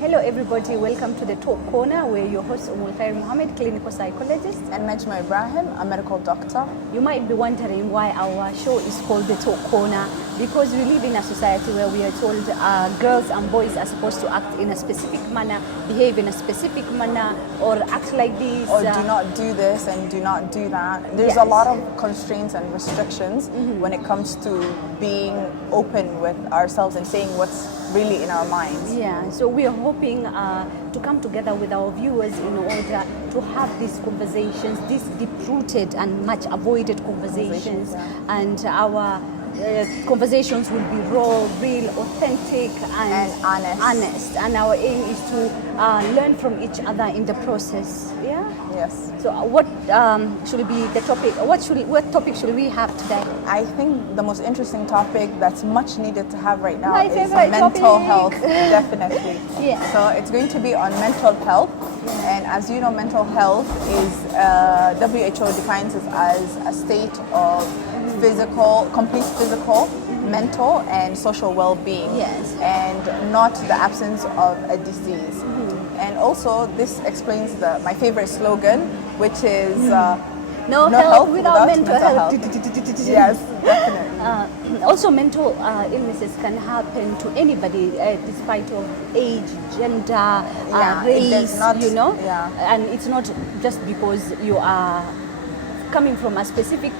Hello everybody, welcome to the Talk Corner. We're your host Umul Khair Mohammed, clinical psychologist. And Najma Ibrahim, a medical doctor. You might be wondering why our show is called the Talk Corner, because we live in a society where we are told girls and boys are supposed to act in a specific manner, behave in a specific manner, or act like this. Or do not do this and do not do that. There's a lot of constraints and restrictions when it comes to being open with ourselves and saying what's really in our minds. Yeah, so we are hoping to come together with our viewers in order to have these conversations, these deep-rooted and much avoided conversations, and our conversations will be raw, real, authentic, and honest. And our aim is to learn from each other in the process. Yeah. Yes. So, what should be the topic? What topic should we have today? I think the most interesting topic that's much needed to have right now My is favorite mental topic. health. Definitely. Yeah. So it's going to be on mental health, and as you know, mental health is WHO defines it as a state of complete physical, mental, and social well-being. Yes. And not the absence of a disease. And also, this explains my favorite slogan, which is No health without mental health. Yes, definitely. Also, mental illnesses can happen to anybody, despite of age, gender, race. And it's not just because you are coming from a specific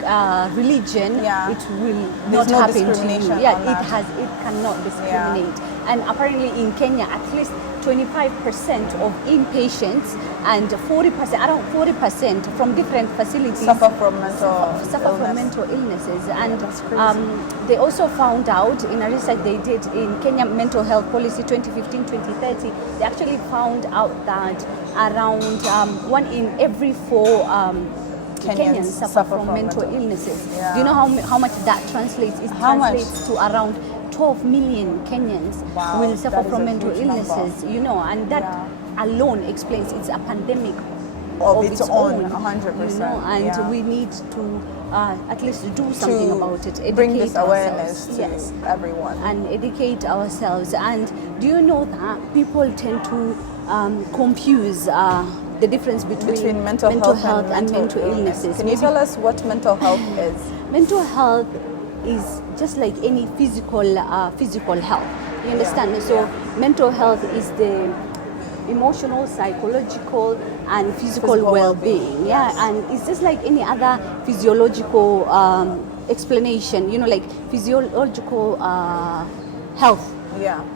religion, it will not happen to you. It cannot discriminate. And apparently in Kenya, at least 25% of inpatients and around 40% from different facilities suffer from mental illnesses. And they also found out in a research they did in Kenya Mental Health Policy 2015-2030, they actually found out that around 1 in every 4 Kenyans suffer from mental illnesses. Yeah. Do you know how much that translates? It translates to around 12 million Kenyans will suffer from mental illnesses, and that alone explains it's a pandemic of its own, 100%. And we need to at least do something about it. Bring this awareness to everyone. And educate ourselves. And do you know that people tend to confuse the difference between mental health and mental illnesses? Can you tell us what mental health is? Mental health is just like any physical health. You understand? So mental health is the emotional, psychological, and physical well-being. Yes. And it's just like any other physiological explanation. Like physiological health.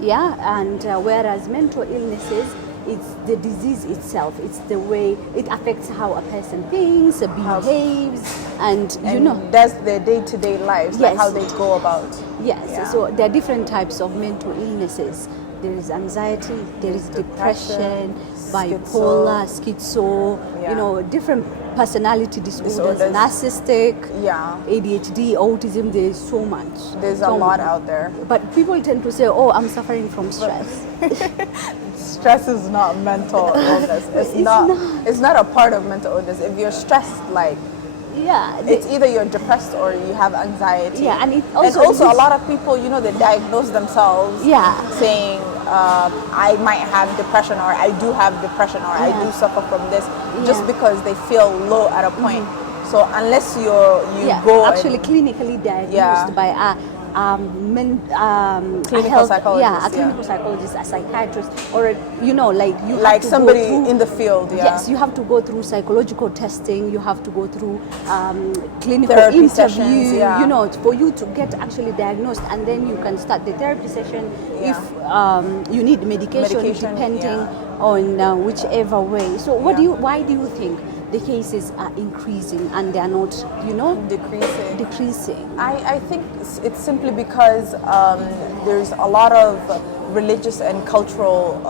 And whereas mental illnesses, it's the disease itself. It's the way it affects how a person thinks, behaves, and does their day-to-day lives, like how they go about. Yes. So there are different types of mental illnesses. There is anxiety, there is depression, bipolar, schizo, different personality disorders, narcissistic, ADHD, autism. There's so much. There's a lot out there. But people tend to say, "Oh, I'm suffering from stress." Stress is not mental illness. It's not a part of mental illness. If you're stressed, it's either you're depressed or you have anxiety. And also a lot of people, they diagnose themselves saying, I might have depression, or I do have depression, or I do suffer from this, just because they feel low at a point. So unless you go actually clinically diagnosed by a clinical psychologist, a clinical psychologist, a psychiatrist, or somebody in the field. Yes, you have to go through psychological testing. You have to go through clinical therapy interview. Sessions, for you to get actually diagnosed, and then you can start the therapy session if you need medication depending on whichever way. So why do you think the cases are increasing and they are not, decreasing? I think it's simply because there's a lot of religious and cultural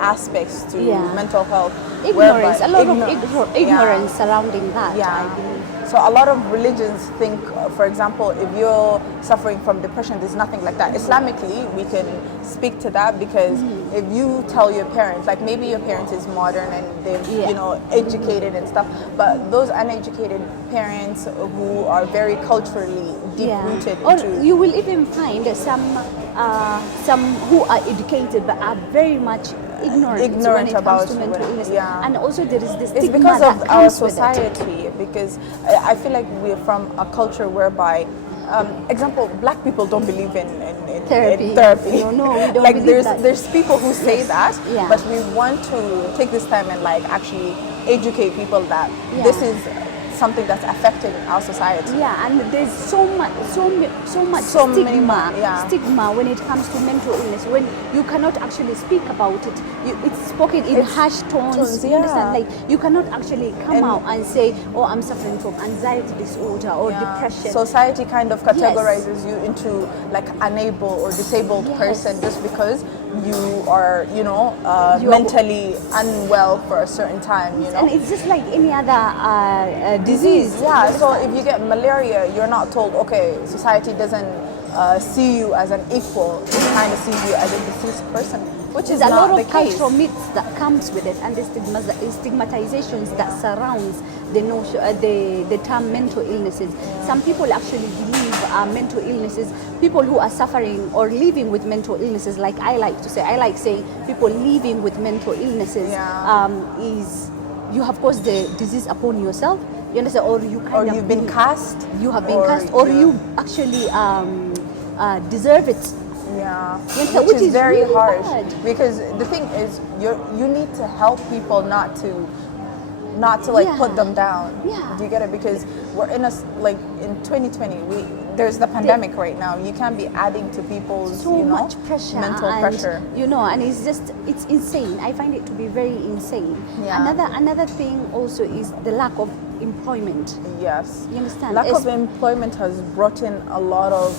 aspects to mental health. Ignorance, a lot of ignorance surrounding that, I believe. So a lot of religions think, for example, if you're suffering from depression, there's nothing like that. Islamically, we can speak to that, because if you tell your parents, like maybe your parents is modern and they've, educated and stuff, but those uneducated parents who are very culturally deep-rooted or you will even find some who are educated but are very much ignorant when it comes to mental illness. And also there is this stigma. It's because that of comes our with society, because I feel like we're from a culture whereby, example, black people don't believe in therapy. No, we don't like believe that. there's people who say that, Yeah. but we want to take this time and like actually educate people that Yeah. this is something that's affecting our society. Yeah, and there's so much stigma. Stigma when it comes to mental illness. When you cannot actually speak about it, it's spoken in harsh tones. You understand? Like you cannot actually come out and say, "Oh, I'm suffering from anxiety disorder or depression." Society kind of categorizes you into like unable or disabled person just because you are, mentally unwell for a certain time. And it's just like any other disease. Yeah, so if you get malaria, you're not told, okay, society doesn't see you as an equal, it kind of sees you as a deceased person, which is a not lot the of case. cultural myths that comes with it, and the stigmatizations that surrounds the notion, the term mental illnesses. Some people actually believe mental illnesses, people who are suffering or living with mental illnesses, like I like saying people living with mental illnesses is you have caused the disease upon yourself. You understand? Or you've been cast. You have been cast, or you actually deserve it. Yeah, which is very really harsh. bad. Because the thing is, you need to help people not to put them down. Yeah. Do you get it? Because we're in in 2020, there's the pandemic right now. You can't be adding to people's much pressure, mental pressure. And it's insane. I find it to be very insane. Yeah. Another thing also is the lack of employment. Yes. You understand? Lack of employment has brought in a lot of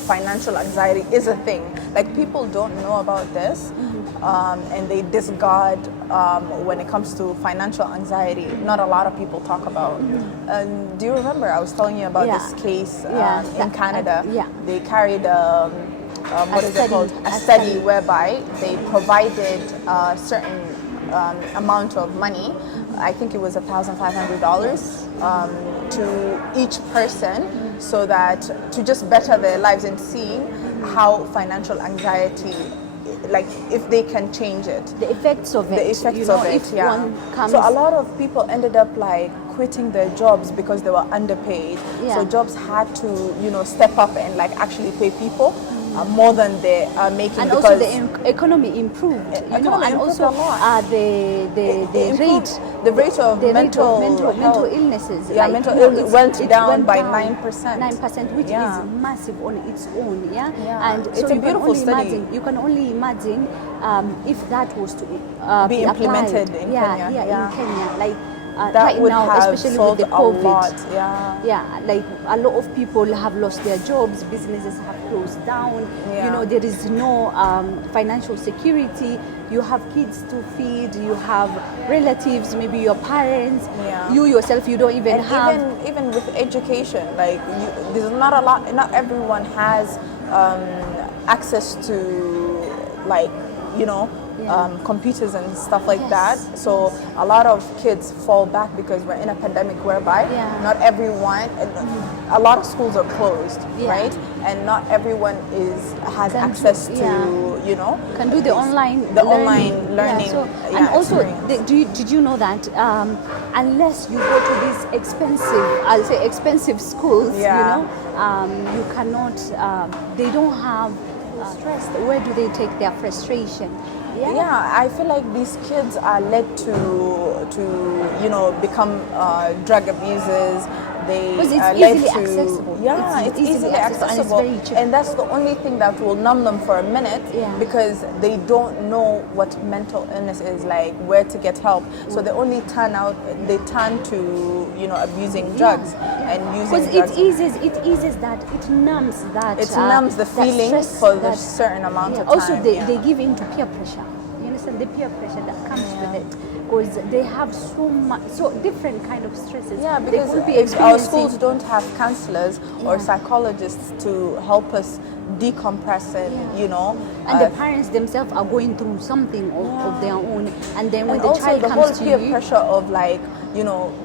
financial anxiety is a thing. Like people don't know about this, and they discard when it comes to financial anxiety. Not a lot of people talk about. Do you remember I was telling you about this case in Canada? They carried a study whereby they provided a certain amount of money. I think it was $1,500 to each person, so that to just better their lives and seeing how financial anxiety, like if they can change it, the effects of it. So a lot of people ended up like quitting their jobs because they were underpaid. So jobs had to step up and like actually pay people more than they are making, and because also the economy improved. And also the rate of mental illnesses. Went down by 9%. 9%, which is massive on its own. And it's a beautiful study. You can only imagine if that was to be implemented in Kenya. In Kenya, like. That right would now, have especially solved with the COVID, a lot. Like a lot of people have lost their jobs, businesses have closed down. There is no financial security. You have kids to feed, you have relatives, maybe your parents, you yourself, you don't even have. Even with education, like there's not a lot. Not everyone has access to computers and stuff like that. So a lot of kids fall back because we're in a pandemic whereby not everyone, a lot of schools are closed, right? And not everyone has access to, can do the online learning. And also, did you know that unless you go to these expensive schools, you cannot, they don't have stress. Where do they take their frustration? I feel like these kids are led to become drug abusers. It's easily accessible. It's easily accessible, and that's the only thing that will numb them for a minute, because they don't know what mental illness is, like where to get help. So they only turn to abusing drugs and using drugs. It eases that, it numbs that. It numbs the feeling for the certain amount of time. Also, they give in to peer pressure. You understand the peer pressure that comes with it, because they have so different kind of stresses. Because our schools don't have counselors or psychologists to help us decompress and and the parents themselves are going through something of their own, and then when the child the comes whole peer pressure of like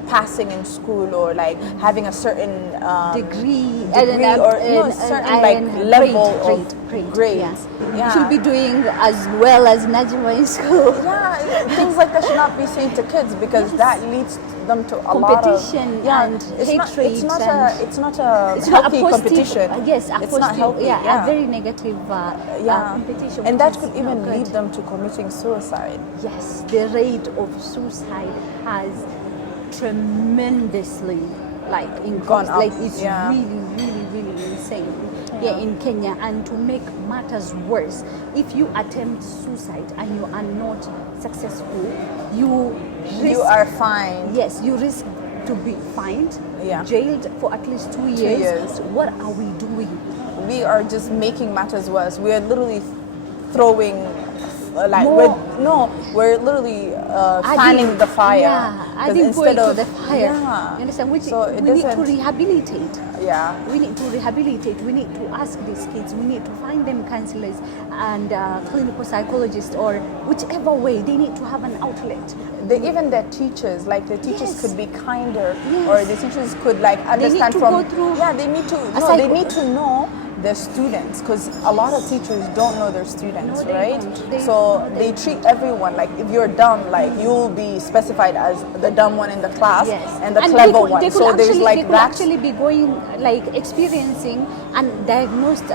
passing in school or like having a certain degree or certain like level of grades. You should be doing as well as Najma in school. Yeah, things like that should not be seen to kids because that leads them to a competition lot of and it's hatred. It's not a healthy competition. Yes, it's not healthy. A very negative competition. And that could even lead them to committing suicide. Yes, the rate of suicide has tremendously gone up. Like it's really insane. In Kenya. And to make matters worse, if you attempt suicide and you are not successful, you are fined. Yes, you risk to be fined, jailed for at least 2 years. 2 years. What are we doing? We are just making matters worse. We are literally throwing we're literally fanning the fire. Adding fuel to the fire. You understand? Which so we need to rehabilitate. Yeah. We need to rehabilitate. We need to ask these kids. We need to find them counselors and clinical psychologists or whichever way. They need to have an outlet. Even their teachers, the teachers could be kinder, or the teachers could understand they need to know their students, because a lot of teachers don't know their students, right? They treat everyone like if you're dumb, you'll be specified as the dumb one in the class and the clever one. They could actually be going experiencing and diagnosed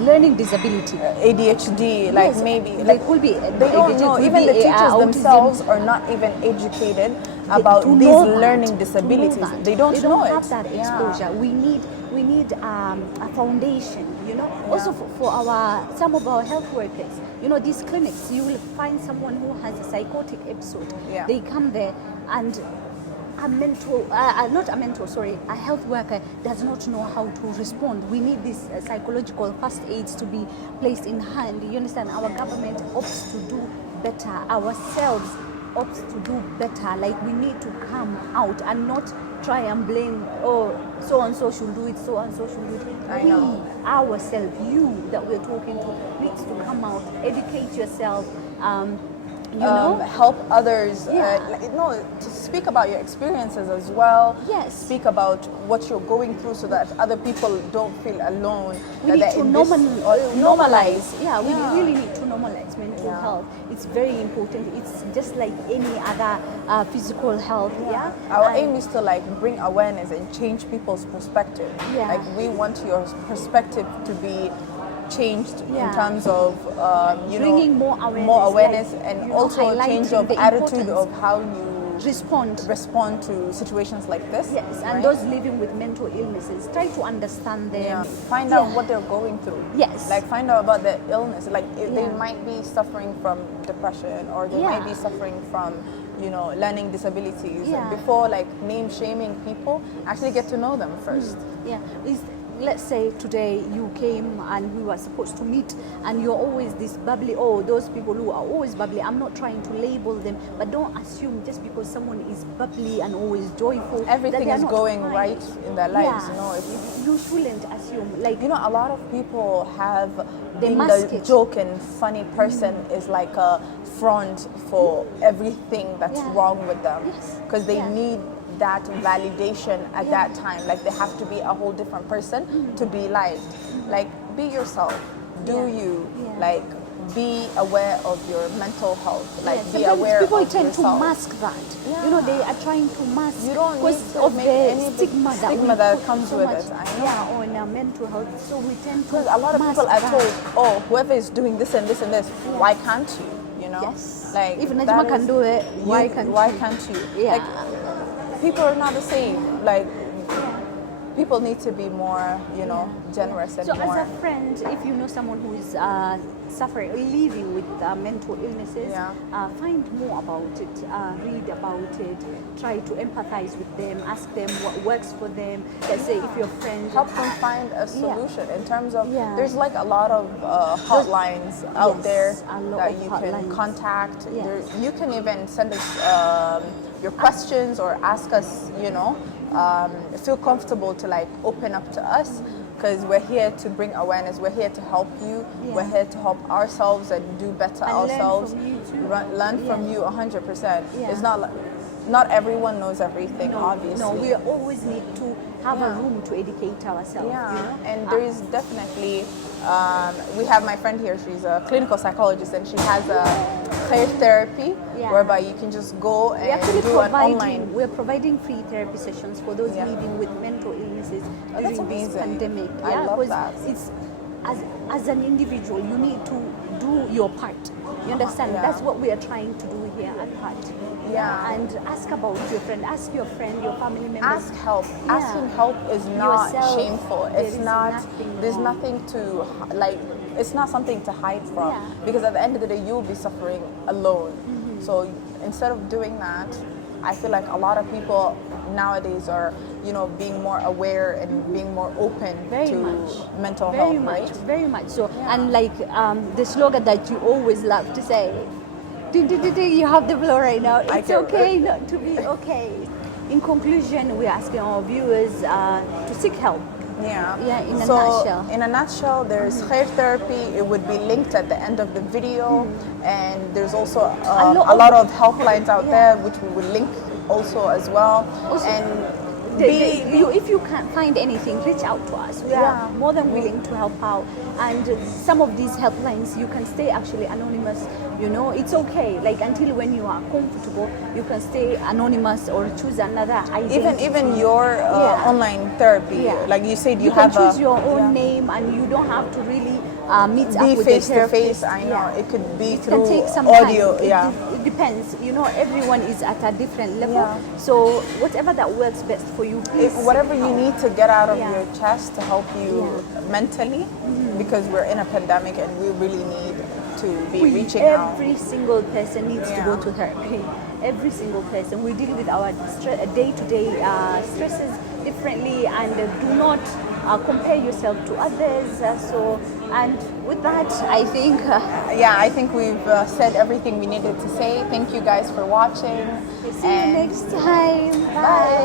learning disability, ADHD, maybe they could be. They don't know. Even the teachers themselves are not even educated about these learning disabilities. They don't know it. Have that exposure. We need a foundation, Also for some of our health workers, these clinics, you will find someone who has a psychotic episode. They come there and a health worker does not know how to respond. We need these psychological first aids to be placed in hand. You understand? Our government opts to do better. Ourselves opts to do better. We need to come out and not try and blame, so and so should do it, so and so should do it. I know. Ourselves, you that we're talking to, needs to come out, educate yourself, help others. To speak about your experiences as well. Yes. Speak about what you're going through so that other people don't feel alone. We need to normalize. We really need to normalize mental health. It's very important. It's just like any other physical health. Our aim is to bring awareness and change people's perspective. We want your perspective to be changed in terms of bringing more awareness and also a change of attitude of how you respond to situations like this. Yes, and those living with mental illnesses, try to understand them. Find out what they're going through. Yes. Find out about the illness. They might be suffering from depression, or they might be suffering from learning disabilities. Before name shaming people, actually get to know them first. Let's say today you came and we were supposed to meet and you're always this bubbly, those people who are always bubbly, I'm not trying to label them, but don't assume just because someone is bubbly and always joyful, everything is going right in their lives. You shouldn't assume. A lot of people have being the joke and funny person is like a front for everything that's wrong with them, because they need that validation at that time. They have to be a whole different person to be liked. Be yourself, do you, be aware of your mental health, be aware people of tend yourself. to mask that. They are trying to mask you don't because need of to make the any stigma that comes with it. I know. On our mental health, so we tend to a lot of mask people are that. told, whoever is doing this and this and this, why can't you? Yes. If Najma can do it, why can't you? People are not the same. People need to be more, generous and so more. As a friend, if you know someone who is suffering, living with mental illnesses, find more about it, read about it, try to empathize with them, ask them what works for them. Let's say if your friend... Help them find a solution in terms of, there's a lot of hotlines out there that you can contact. You can even send us your questions or ask us, feel comfortable to open up to us. because we're here to bring awareness. We're here to help you. Yeah. We're here to help ourselves and do better And ourselves. learn from you too. Learn from Yeah. you 100%. Yeah. It's not everyone knows everything, obviously. No, we always need to have a Yeah. room to educate ourselves. Yeah, You know? and there is definitely, we have my friend here, she's a clinical psychologist, and she has a hair therapy Yeah. whereby you can just go We and actually do an online. we're providing free therapy sessions for those Yeah. living with mental illnesses Oh, that's during this amazing. pandemic. I love 'cause that. It's as an individual, you need to do your part. You understand? Yeah. That's what we are trying to do here at Heart. Yeah. And ask about your friend. Ask your friend, your family members. Ask help. Yeah. Asking help is not Yourself. shameful. There It's is not. nothing There's wrong. nothing to like. It's not something to hide from. Yeah. Because at the end of the day, you'll be suffering alone. So instead of doing that, I feel like a lot of people nowadays are, being more aware and being more open Very to much. mental Very health, much, right? very much so. Yeah. And like the slogan that you always love to say, you have the floor right now. It's can- okay not to be okay. In conclusion, we're asking our viewers to seek help. Yeah. Yeah, in a so, nutshell. in a nutshell, there's hair therapy. It would be linked at the end of the video, and there's also a lot of helplines out there, which we will link also as well. Also, and if you can't find anything, reach out to us. We are Yeah. more than willing to help out. And some of these helplines, you can stay actually anonymous. It's okay. Like until when you are comfortable, you can stay anonymous or choose another identity. even your Yeah. online therapy, Yeah. like you said, you can have choose your own yeah. name, and you don't have to really meet up Be with face a to therapist. face. I know Yeah. it could be It through can take some audio. time. Yeah. It depends. Everyone is at a different level. Yeah. So whatever that works best for you, please. Whatever you help. need to get out of Yeah. your chest to help you mentally, because we're in a pandemic and we really need to be reaching out. Every single person needs to Yeah. go to therapy. Every single person. We deal with our day-to-day stresses differently, and do not compare yourself to others. And with that, I think. I think we've said everything we needed to say. Thank you guys for watching. See you next time. Bye.